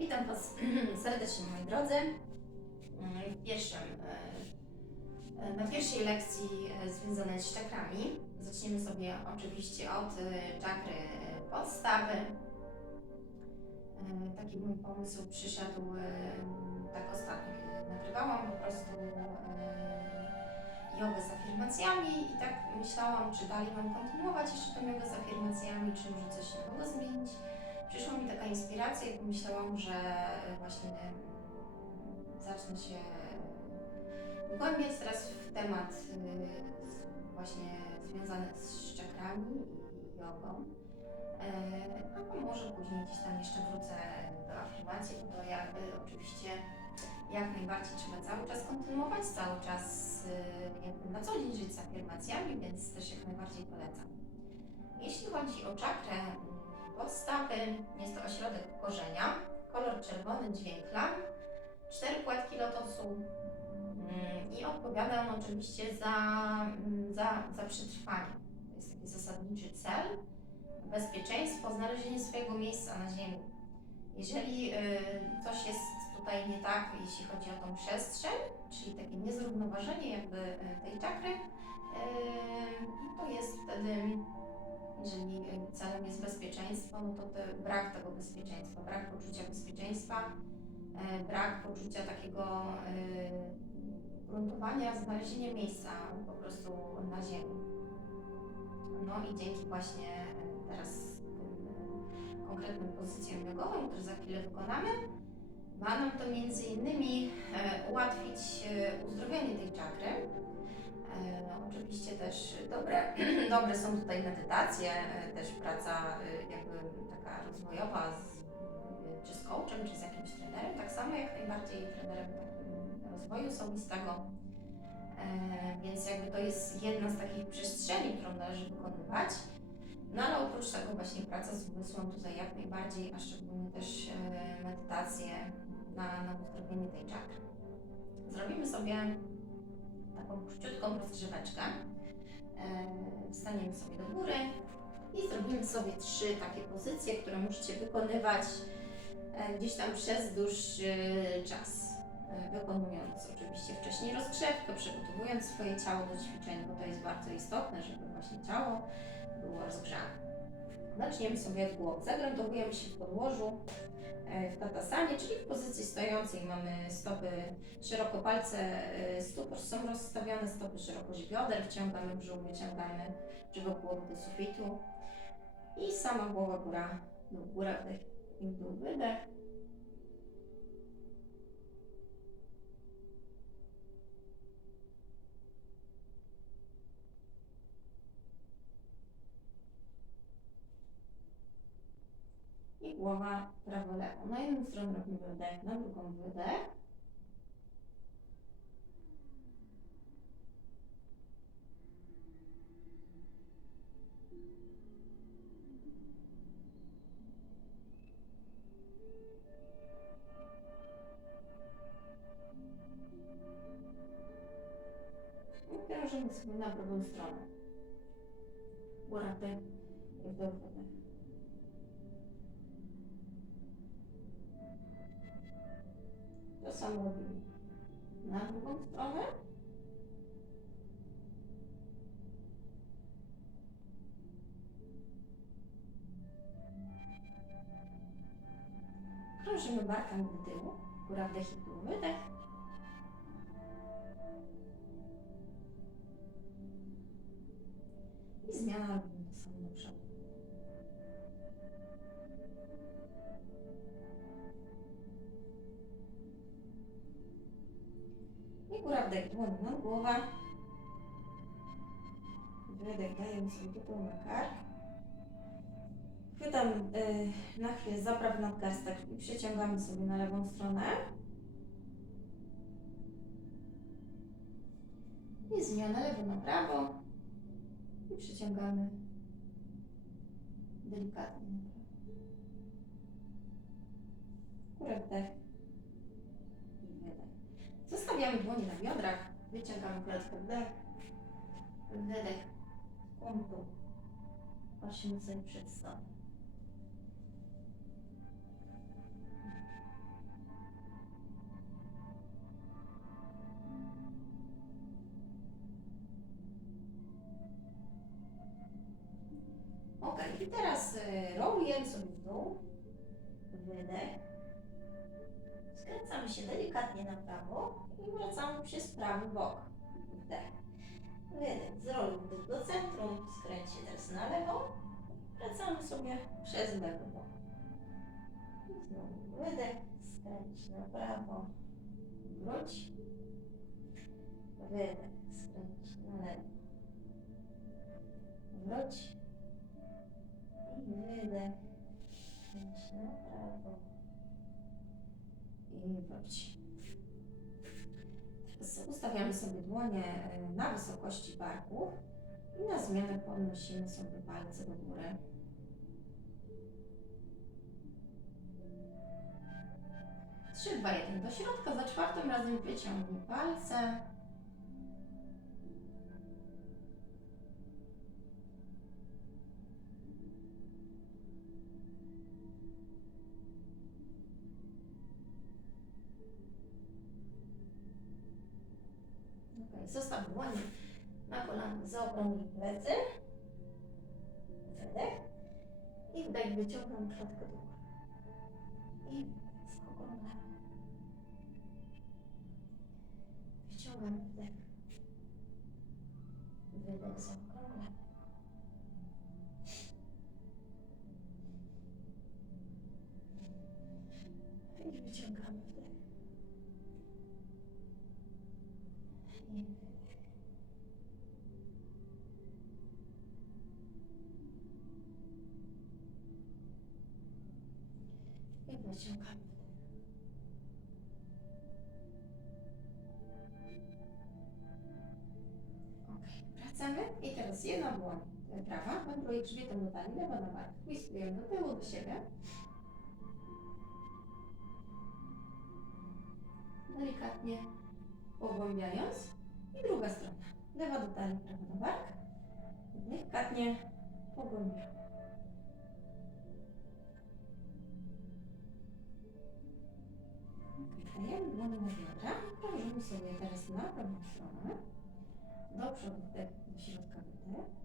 Witam Was serdecznie, moi drodzy. Mm, W pierwszym, e, e, na pierwszej lekcji e, związanej z czakrami zaczniemy sobie oczywiście od czakry podstawy. Taki mój pomysł przyszedł tak ostatnio, nagrywałam po prostu jogę z afirmacjami i tak myślałam, czy dalej mam kontynuować jeszcze tę jogę z afirmacjami, czy może coś się mogło zmienić przyszła mi taka inspiracja i pomyślałam, że właśnie mm, zacznę się głębiej teraz w temat y, właśnie związany z czakrami i jogą. E, A może później gdzieś tam jeszcze wrócę do afirmacji, bo to jakby oczywiście jak najbardziej trzeba cały czas kontynuować, cały czas jakby na co dzień żyć z afirmacjami, więc też jak najbardziej polecam. Jeśli chodzi o czakrę podstawy, jest to ośrodek korzenia, kolor czerwony, dźwięk lam, cztery płatki lotosu mm, i odpowiada on oczywiście za, mm, za, za przetrwanie. To jest taki zasadniczy cel, bezpieczeństwo, znalezienie swojego miejsca na ziemi. Jeżeli y, coś jest tutaj nie tak, jeśli chodzi o tą przestrzeń, czyli takie niezrównoważenie jakby y, tej czakry, y, to jest wtedy jeżeli y, celem jest bezpieczeństwo, no to te, brak tego bezpieczeństwa, brak poczucia bezpieczeństwa, e, brak poczucia takiego e, gruntowania, znalezienia miejsca po prostu na ziemi. No i dzięki właśnie e, teraz tym konkretnym pozycjom jogowym, które za chwilę wykonamy, ma nam to między innymi ułatwić uzdrowienie tej czakry. E, oczywiście też dobre, dobre są tutaj medytacje, e, też praca e, jakby taka rozwojowa z, czy z coachem, czy z jakimś trenerem, tak samo jak najbardziej trenerem rozwoju osobistego. Więc jakby to jest jedna z takich przestrzeni, którą należy wykonywać. No ale oprócz tego właśnie praca z umysłem tutaj jak najbardziej, a szczególnie też medytacje na, na uzdrowienie tej czakry. Zrobimy sobie taką króciutką rozgrzeweczkę. E, Wstaniemy sobie do góry i zrobimy sobie trzy takie pozycje, które musicie wykonywać e, gdzieś tam przez dłuższy czas. E, Wykonując oczywiście wcześniej rozgrzewkę, przygotowując swoje ciało do ćwiczeń, bo to jest bardzo istotne, żeby właśnie ciało było rozgrzane. Zaczniemy sobie od głowy. Zagrądowujemy się w podłożu, e, w tatasanie, czyli w pozycji stojącej mamy stopy szeroko, palce e, stóp są rozstawione, stopy szeroko bioder, wciągamy brzuch, wyciągamy brzuch głowy do sufitu i sama głowa góra, dół, góra, wdech wydech. Głowa prawo-lewo. Na jedną stronę robimy wdech, na drugą wydech. Krążymy sobie na prawą stronę. Góra wdech i wdech. To samo robimy na drugą stronę. Krążymy barkami do tyłu. Góra wdech i dół wydech. I zmiana Dłoń na głowę. Wydech sobie tutaj na kark. Chwytam y, na chwilę za prawy nadgarstek i przeciągamy sobie na lewą stronę. I zmiana lewo na prawo. I przeciągamy delikatnie na prawo. Wydech. Zostawiamy dłonie na biodrach, wyciągamy klatkę wdech, wydech, skłon dół, przed sobą. Ok, i teraz e, robię sobie przez prawy bok. Wdech. Wydech. Zroluj wdech do centrum. Skręć się teraz na lewo. Wracamy sobie przez lewy bok. Znowu wydech. Skręć na prawo. Wróć. Wydech. Skręć na lewo. Wróć. I wydech. Skręć na prawo. I wróć. Ustawiamy sobie dłonie e, na wysokości barków i na zmianę podnosimy sobie palce do góry. Trzy, dwa, jeden do środka. Za czwartym razem wyciągnij palce. Zostaw dłonie na kolanach, zaokrąglij plecy. Wydech. I wdech, wyciągam klatkę do góry. I zaokrąglam. Wyciągam wdech. Wydech, zaokrąglam. Do talii, lewa na bark. Twistujemy do tyłu, do siebie. Delikatnie pogłębiając. I druga strona. Lewa do talii, prawa na bark. Delikatnie pogłębiamy. Dajemy dłonie na biodra. Krążymy sobie teraz na prawą stronę. Do przodu wdech, do środka wydech.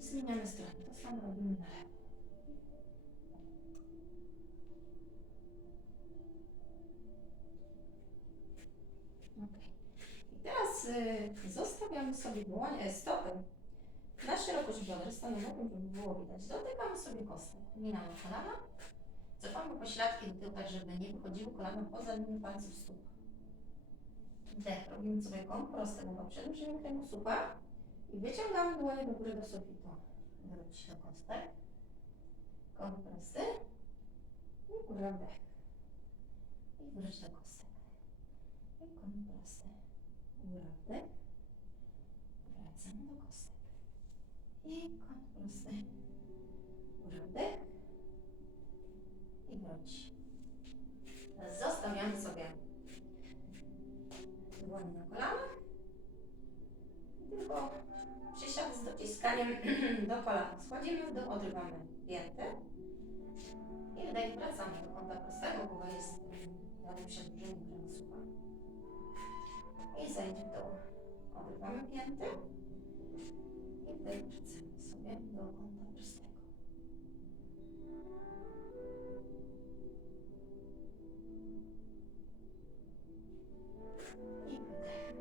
Zmieniamy stronę. To samo robimy na lewo. Ok. I teraz y, zostawiamy sobie dłonie, stopy na szerokość bioder stanową, żeby było widać. Dotykamy sobie kostek. Minamy kolana. Cofamy pośladki do tyłu, tak żeby nie wychodziły kolana poza linię palców stóp. Wdech. Robimy sobie kąt prostego po przedłużeniu kręgosłupa i wyciągamy dłonie do góry do sufitu. Wróć do kostek. Kąt prosty. I góra wdech. I wróć do kostek. I kąt prosty. Góra wdech. Wracamy do kostek. I kąt prosty. Góra wdech. I wróć. Zostawiamy sobie dłonie na kolanach. Tylko dociskaniem do kolan. Schodzimy w dół, odrywamy pięty. I wdech, wracamy do kąta prostego, głowa jest na przedłużeniu kręgosłupa. I zejdź w dół. Odrywamy pięty. I wdech, wracamy sobie do kąta prostego. I wydech.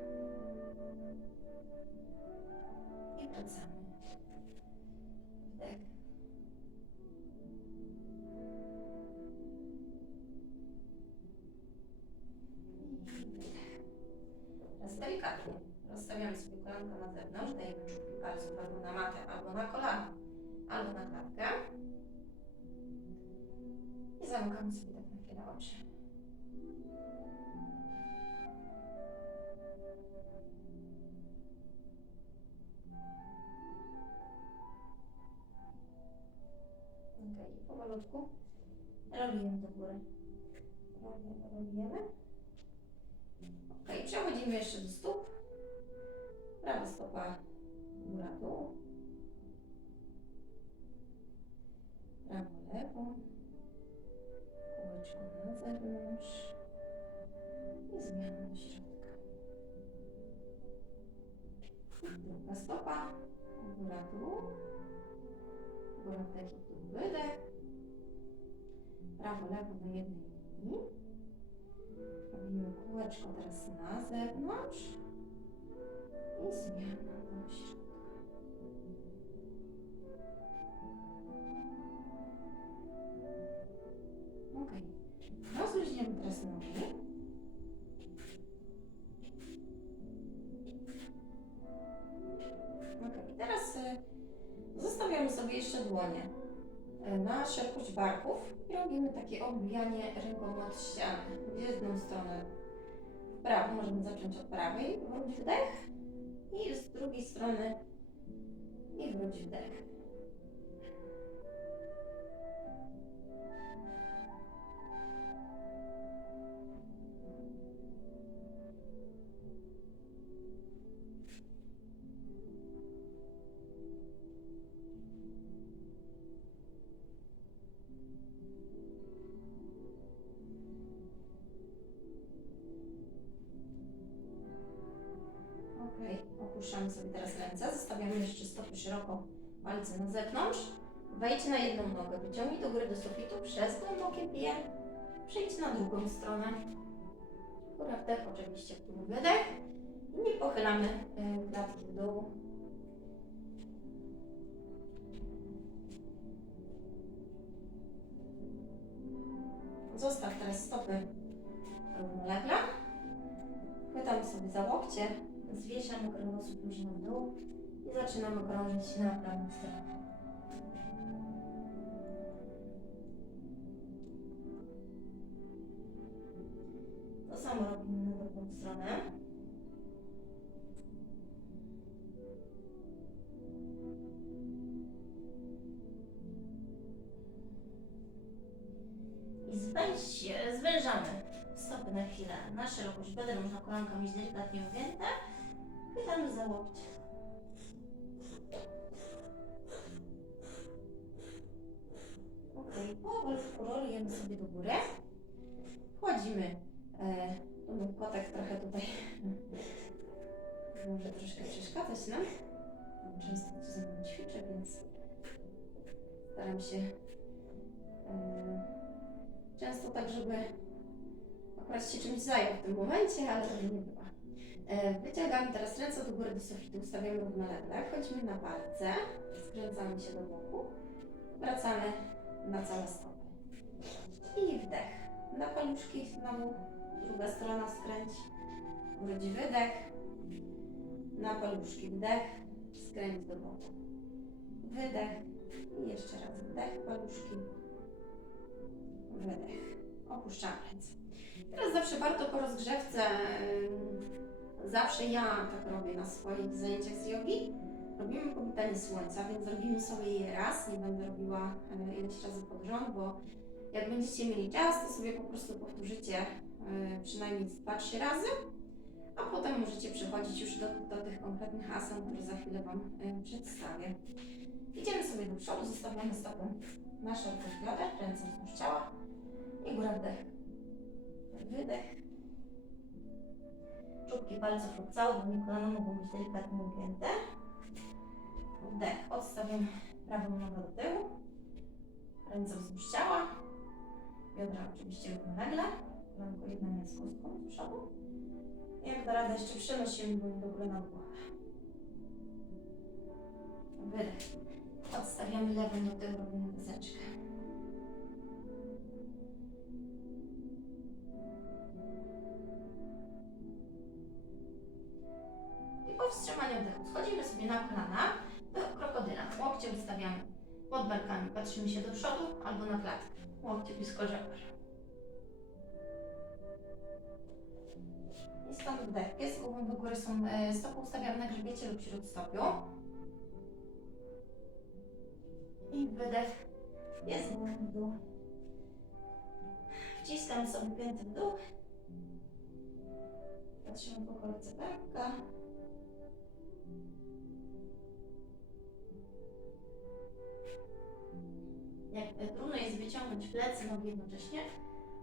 Wracamy. Wdech. Teraz delikatnie rozstawiamy sobie kolanka na zewnątrz, dajemy czubki palców albo na matę, albo na kolana, albo na powolutku rolujemy do góry. Rolujemy, rolujemy. Ok, przechodzimy jeszcze do stóp. Prawa stopa góra dół. Prawo lewo. Kółeczko na zewnątrz. I zmiana do środka. Druga stopa. Góra, dół. Góra, wdech i dół, wydech. Prawo, lewo do jednej linii. Robimy kółeczko teraz na zewnątrz. I zmiana do środka. Ok. Rozluźniamy teraz nogi. Ok. Teraz y, zostawiamy sobie jeszcze dłonie na szerokość barków i robimy takie obijanie ręką od ściany. W jedną stronę w prawo, możemy zacząć od prawej, wróć wdech i z drugiej strony i wróć wdech. Sobie teraz ręce, zostawiamy jeszcze stopy szeroko, palce na zewnątrz. Wejdź na jedną nogę, wyciągnij do góry do sufitu przez głębokie pije. Przejdź na drugą stronę. Góra wdech, oczywiście tu wydech. I nie pochylamy y, klatki w dół. Zostaw teraz stopy zwieszamy kręgosłup luźno w dół i zaczynamy krążyć na prawą stronę. To samo robimy na drugą stronę. I zwęź, zwężamy stopy na chwilę na szerokość beder, można kolanka mieć delikatnie ugięte. Chwytamy za łokcie. Ok, powolutku rolujemy sobie do góry. Wchodzimy. E, mój kotek trochę tutaj może troszkę przeszkadzać nam. On Często ze mną ćwiczę, więc staram się e, często tak, żeby akurat się czymś zajął w tym momencie, ale to nie była. E, Wyciągamy teraz ręce do góry do sufitu, ustawiamy równolegle, wchodzimy na palce, skręcamy się do boku, wracamy na całe stopy. I wdech. Na paluszki znowu, druga strona skręć, wróć wydech, na paluszki wdech, skręć do boku. Wydech i jeszcze raz wdech, paluszki, wydech. Opuszczamy ręce. Teraz zawsze warto po rozgrzewce, zawsze ja tak robię na swoich zajęciach z jogi. Robimy powitanie słońca, więc robimy sobie je raz, nie będę robiła e, ileś razy pod rząd, bo jak będziecie mieli czas, to sobie po prostu powtórzycie e, przynajmniej 2-3 razy, a potem możecie przechodzić już do, do tych konkretnych asan, które za chwilę Wam e, przedstawię. Idziemy sobie do przodu, zostawiamy stopę na szerokość bioder, ręce wzdłuż ciała i góra wdech. Wydech. Czubki palców lub całe dłonie kolana mogą być delikatnie ugięte. Wdech. Odstawiam prawą nogę do tyłu. Ręce wzdłuż ciała. Biodra oczywiście równolegle. Kolanko jedna nie z kostką do przodu. Jak da jeszcze przenosimy dłoń do góry nad głowę. Wydech. Odstawiamy lewą do tyłu, robimy wyzeczkę. I po wstrzymaniu oddechu schodzimy sobie na kolana do krokodyla. Łokcie ustawiamy pod barkami, patrzymy się do przodu albo na klatkę. Łokcie blisko żeber. I stąd wdech. Pies głową do góry są e, stopy ustawiane na grzbiecie lub śródstopiu. I wydech. Jest w dół. Wciskam sobie pięty w dół. Patrzymy po kolce barka. Wyciągnąć plecy, nogi jednocześnie,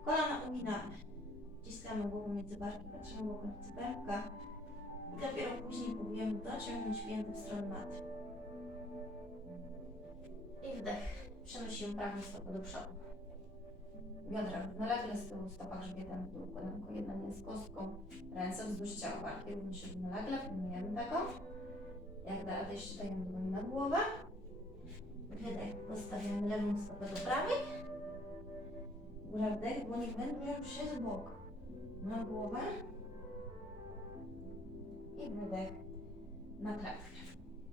kolana uginamy. Wciskamy głową między barki, patrzymy w okolicy pępka. I dopiero później próbujemy dociągnąć pięty w stronę maty. I wdech. Przenosimy prawą stopę do przodu. Biodra równolegle z tyłu, stopa grzbietem w dół, kolanko jedna nie z kostką. Ręce wzdłuż ciała, barki również równolegle, pilnujemy tego. Jak da radę, jeszcze dajemy dłoń na głowę wydech postawiamy lewą stopę do prawej. Góra wdech, dłonie wędrują przez bok na głowę i wydech na trawkę.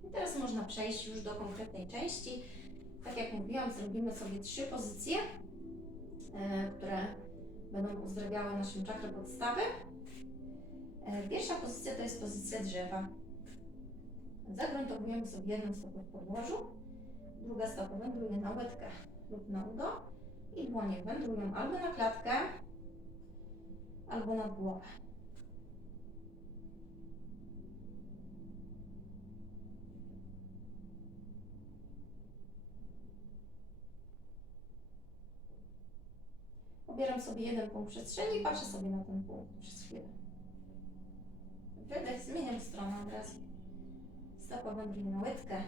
I teraz można przejść już do konkretnej części. Tak jak mówiłam, zrobimy sobie trzy pozycje, e, które będą uzdrawiały naszą czakrę podstawy. E, pierwsza pozycja to jest pozycja drzewa. Zagruntowujemy sobie jedną stopę w podłożu druga stopa wędruje na łydkę lub na udo i dłonie wędrują albo na klatkę, albo na głowę. Pobieram sobie jeden punkt przestrzeni i patrzę sobie na ten punkt przez chwilę. Wydech, zmieniam stronę od razu. Stopa wędruje na łydkę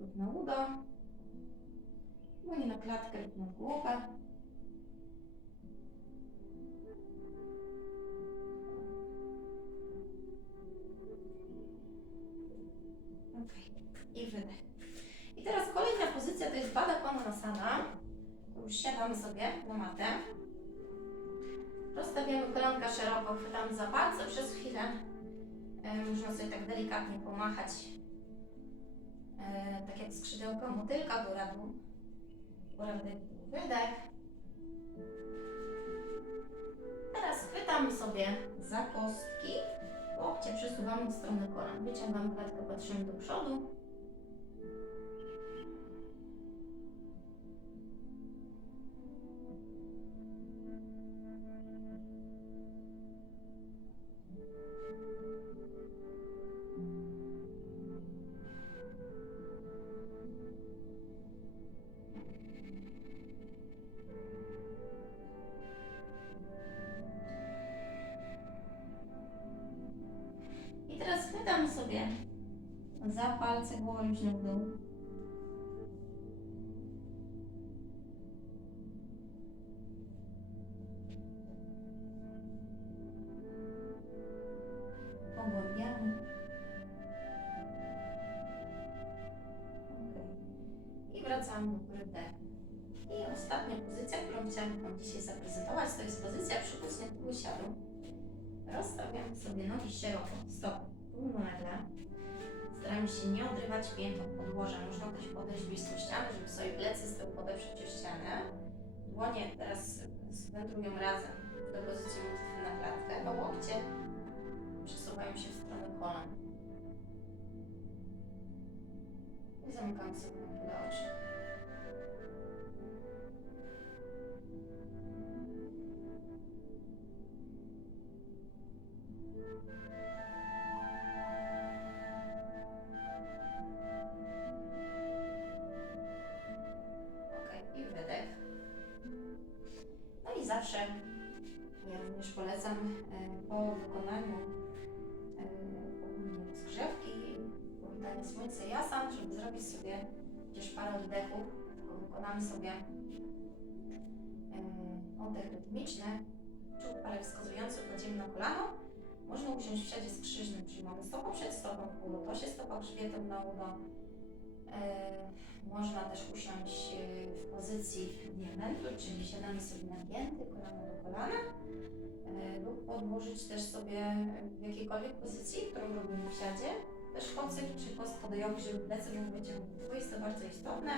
lub na udo. Dłonie na klatkę lub na głowę. I wydech. I teraz kolejna pozycja to jest Bada Konasana. Już siadamy sobie na matę. Rozstawiamy kolanka szeroko, chwytamy za palce przez chwilę. E, można sobie tak delikatnie pomachać, e, tak jak skrzydełko motylka, góra dół. Góra wydech. Teraz chwytamy sobie za kostki, łokcie przesuwamy w stronę kolan. Wyciągamy klatkę, patrzymy do przodu. Za palce głowę luźno w. I wracamy do góry wdechu. I ostatnia pozycja, którą chciałam Wam dzisiaj zaprezentować, to jest pozycja przykucniętego siadu. Rozstawiamy sobie nogi szeroko, stopy równolegle. Staramy się nie odrywać piętą od podłoża. Można też podejść blisko ściany, żeby sobie plecy z tyłu podeprzeć o ścianę. Dłonie teraz wędrują razem do pozycji modlitwy na klatkę, a łokcie przesuwają się w stronę kolan. I zamykamy sobie oczy. Stopą przed stopą w półlotosie, stopa grzbietem na udo. E, można też usiąść e, w pozycji diamentu, czyli siadamy sobie nagięty, kolano do kolana, e, lub podłożyć też sobie w jakiejkolwiek pozycji, którą robimy w siadzie, też kocyk czy kost podojowy, żeby plecy były wyciągnięte. Bo jest to bardzo istotne,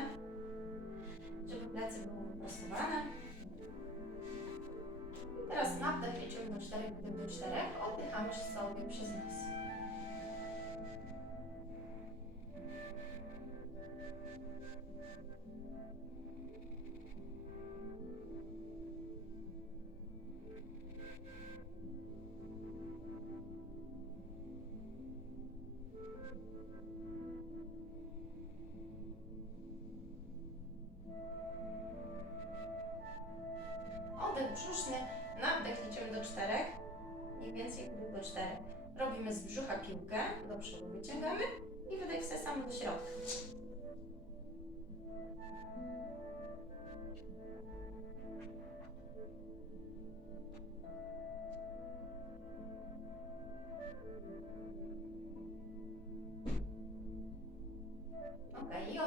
żeby plecy były wyprostowane. I teraz na wdech do 4, wydech do 4, oddychamy sobie przez nos.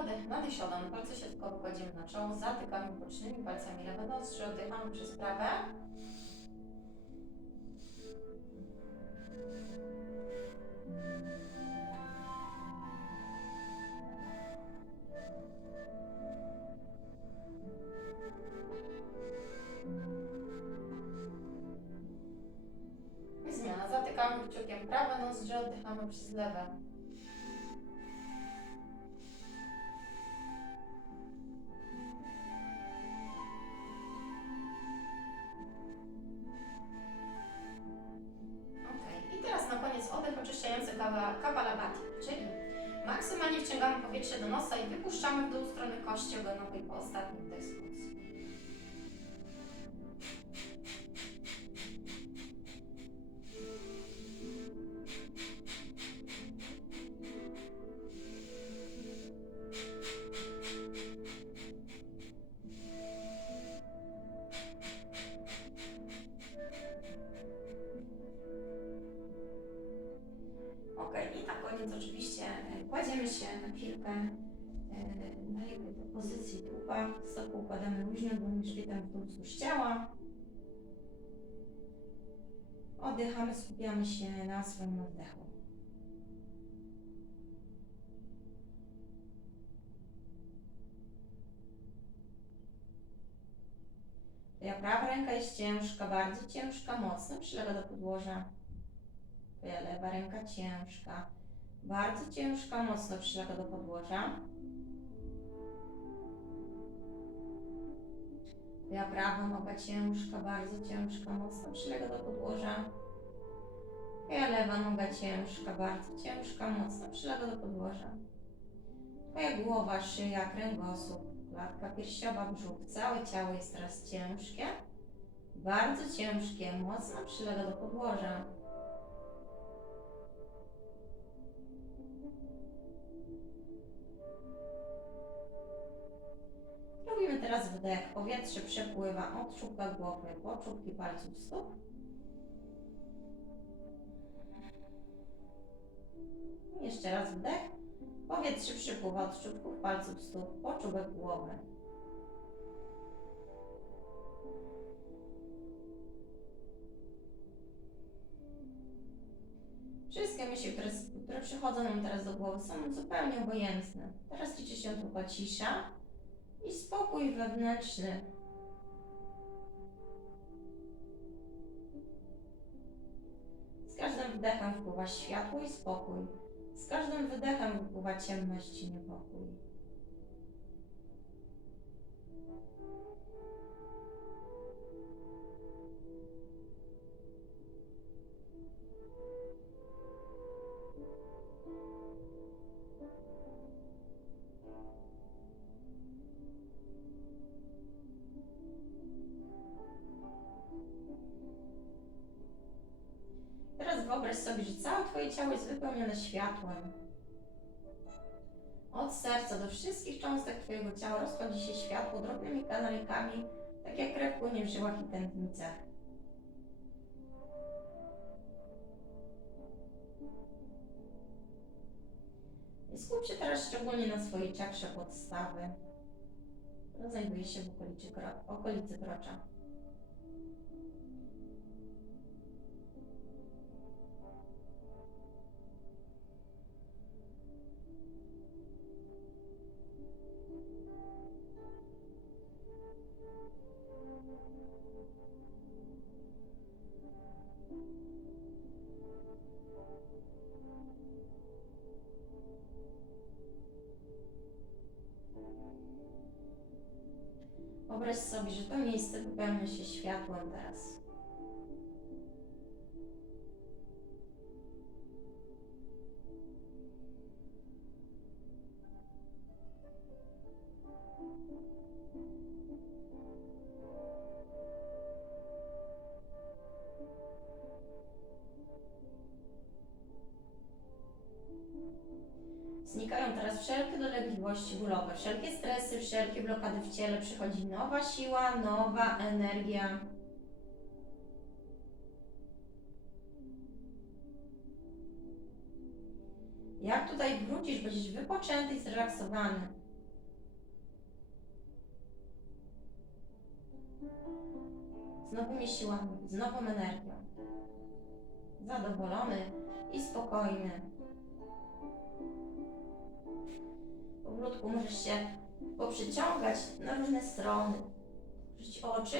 Oddech. Palce siatkowe kładziemy na czoło, zatykamy bocznymi palcami lewe nozdrze, oddychamy przez prawe. Zmiana. Zatykamy kciukiem prawe nozdrze, oddychamy przez lewe. Wciągamy powietrze do nosa i wypuszczamy w dół strony kości ogonowej po ostatnim dyskusji. Chwilkę e, na jakby do pozycji trupa. Stopę układamy luźno, dłoń grzbietem w dół wzdłuż ciała. Oddychamy, skupiamy się na swoim oddechu. Twoja prawa ręka jest ciężka, bardzo ciężka, mocno przylega do podłoża. Twoja lewa ręka ciężka, bardzo ciężka, mocno przylega do podłoża. Twoja prawa noga ciężka, bardzo ciężka, mocno przylega do podłoża. Twoja lewa noga ciężka, bardzo ciężka, mocno przylega do podłoża. Twoja głowa, szyja, kręgosłup, klatka piersiowa, brzuch, całe ciało jest teraz ciężkie, bardzo ciężkie, mocno przylega do podłoża. Wdech. Powietrze przepływa od czubka głowy po czubki palców stóp. Jeszcze raz wdech. Powietrze przepływa od czubków palców stóp po czubek głowy. Wszystkie myśli, które, które przychodzą nam teraz do głowy, są zupełnie obojętne. Teraz liczy się tylko cisza i spokój wewnętrzny. Z każdym wdechem wpływa światło i spokój. Z każdym wydechem wypływa ciemność i niepokój. Twoje ciało jest wypełnione światłem. Od serca do wszystkich cząstek Twojego ciała rozchodzi się światło drobnymi kanalikami, tak jak krew płynie w żyłach i tętnicach. I skup się teraz szczególnie na swojej czakrze podstawy, która znajduje się w okolicy, okolicy krocza. Wyobraź sobie, że to miejsce wypełnia się światłem teraz. Znikają wszelkie dolegliwości bólowe, wszelkie stresy, wszelkie blokady w ciele. Przychodzi nowa siła, nowa energia. Jak tutaj wrócisz, będziesz wypoczęty i zrelaksowany. Z nowymi siłami, z nową energią. Zadowolony i spokojny. Powolutku możesz się poprzyciągać na różne strony. Otworzyć oczy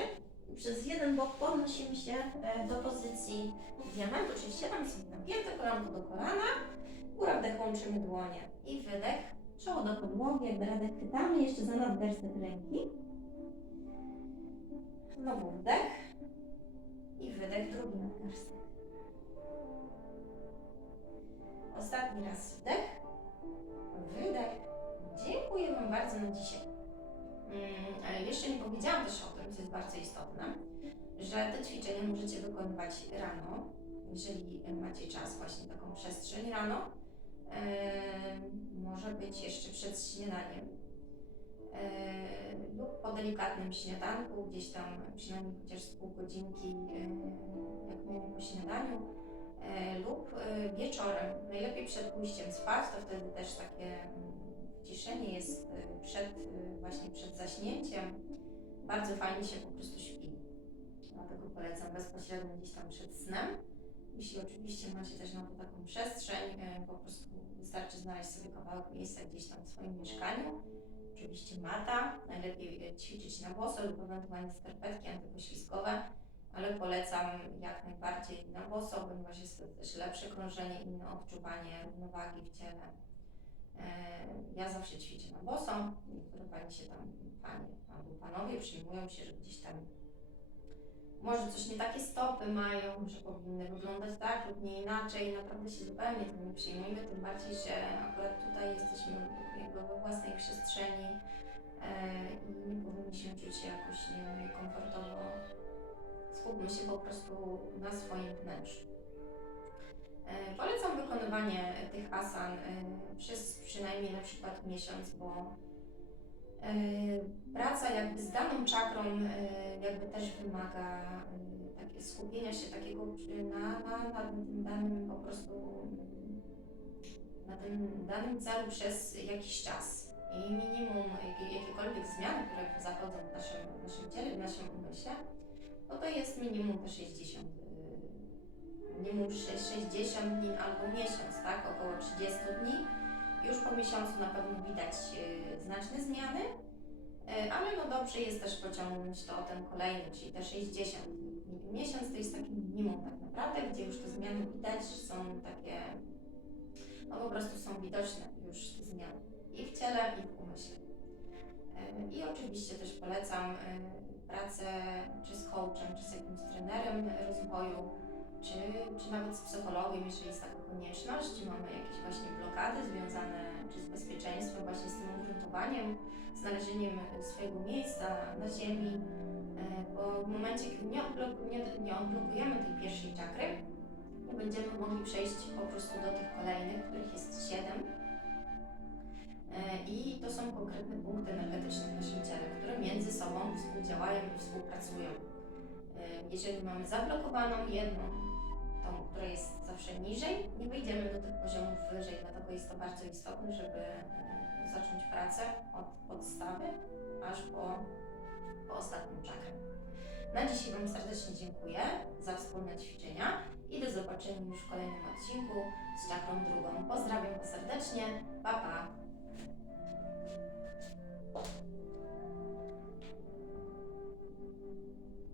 przez jeden bok podnosimy się e, do pozycji diamentu, czyli siadam sobie na piętę, kolanko do kolana. Góra wdech łączymy dłonie i wydech. Czoło do podłogi, jakby radę chwytamy jeszcze za nadgarstek ręki. Znowu wdech i wydech, drugi nadgarstek. Ostatni raz wdech, wydech. Dziękuję Wam bardzo na dzisiaj. Mm, jeszcze nie powiedziałam też o tym, co jest bardzo istotne, że te ćwiczenia możecie wykonywać rano, jeżeli macie czas, właśnie taką przestrzeń rano. Może być jeszcze przed śniadaniem lub po delikatnym śniadanku, gdzieś tam przynajmniej chociaż z pół godzinki, jak minimum po śniadaniu, lub e, wieczorem. Najlepiej przed pójściem spać, to wtedy też takie ciszenie jest e, przed, e, właśnie przed zaśnięciem. Bardzo fajnie się po prostu śpi. Dlatego polecam bezpośrednio gdzieś tam przed snem. Jeśli oczywiście macie też na to taką przestrzeń, e, po prostu wystarczy znaleźć sobie kawałek miejsca gdzieś tam w swoim mieszkaniu. Oczywiście mata, najlepiej ćwiczyć na boso lub ewentualnie skarpetki antypoślizgowe, ale polecam jak najbardziej na boso, ponieważ jest to też lepsze krążenie, inne odczuwanie równowagi w ciele. E, Ja zawsze ćwiczę na boso, niektóre panie się tam, panie albo panowie przyjmują się, że gdzieś tam może coś nie takie stopy mają, że powinny wyglądać tak lub nie inaczej. Naprawdę się zupełnie tym nie przyjmujmy, tym bardziej, że akurat tutaj jesteśmy jakby we własnej przestrzeni e, i nie powinniśmy czuć się jakoś niekomfortowo. Skupmy się po prostu na swoim wnętrzu. E, Polecam wykonywanie tych asan e, przez przynajmniej na przykład miesiąc, bo e, praca jakby z daną czakrą jakby też wymaga skupienia się takiego na, na, na tym danym po prostu na tym danym celu przez jakiś czas. I minimum jakie- jakiekolwiek zmiany, które zachodzą w naszym, w naszym ciele, w naszym umyśle, no to jest minimum te 60 minimum sze- 60 dni albo miesiąc, tak? Około 30 dni. Już po miesiącu na pewno widać y, znaczne zmiany, y, ale no dobrze jest też pociągnąć to ten kolejny, czyli te 60 dni. Mi- Miesiąc to jest taki minimum tak naprawdę, gdzie już te zmiany widać, są takie, no po prostu są widoczne już te zmiany i w ciele, i w umyśle. Y, I oczywiście też polecam pracę czy z coachem, czy z jakimś trenerem rozwoju, czy, czy nawet z psychologiem, jeżeli jest taka konieczność, mamy jakieś właśnie blokady związane czy z bezpieczeństwem, właśnie z tym ugruntowaniem, znalezieniem swojego miejsca na ziemi, e, bo w momencie, kiedy nie, odblok- nie, nie odblokujemy tej pierwszej czakry, będziemy mogli przejść po prostu do tych kolejnych, których jest siedem. E, I to są konkretne punkty energetyczne w naszym ciele, które między sobą współdziałają i współpracują. E, Jeżeli mamy zablokowaną jedną, tą, która jest zawsze niżej, nie wejdziemy do tych poziomów wyżej, dlatego jest to bardzo istotne, żeby zacząć pracę od podstawy aż po, po ostatnią czakrę. Na dzisiaj Wam serdecznie dziękuję za wspólne ćwiczenia i do zobaczenia już w kolejnym odcinku z czakrą drugą. Pozdrawiam serdecznie, pa pa!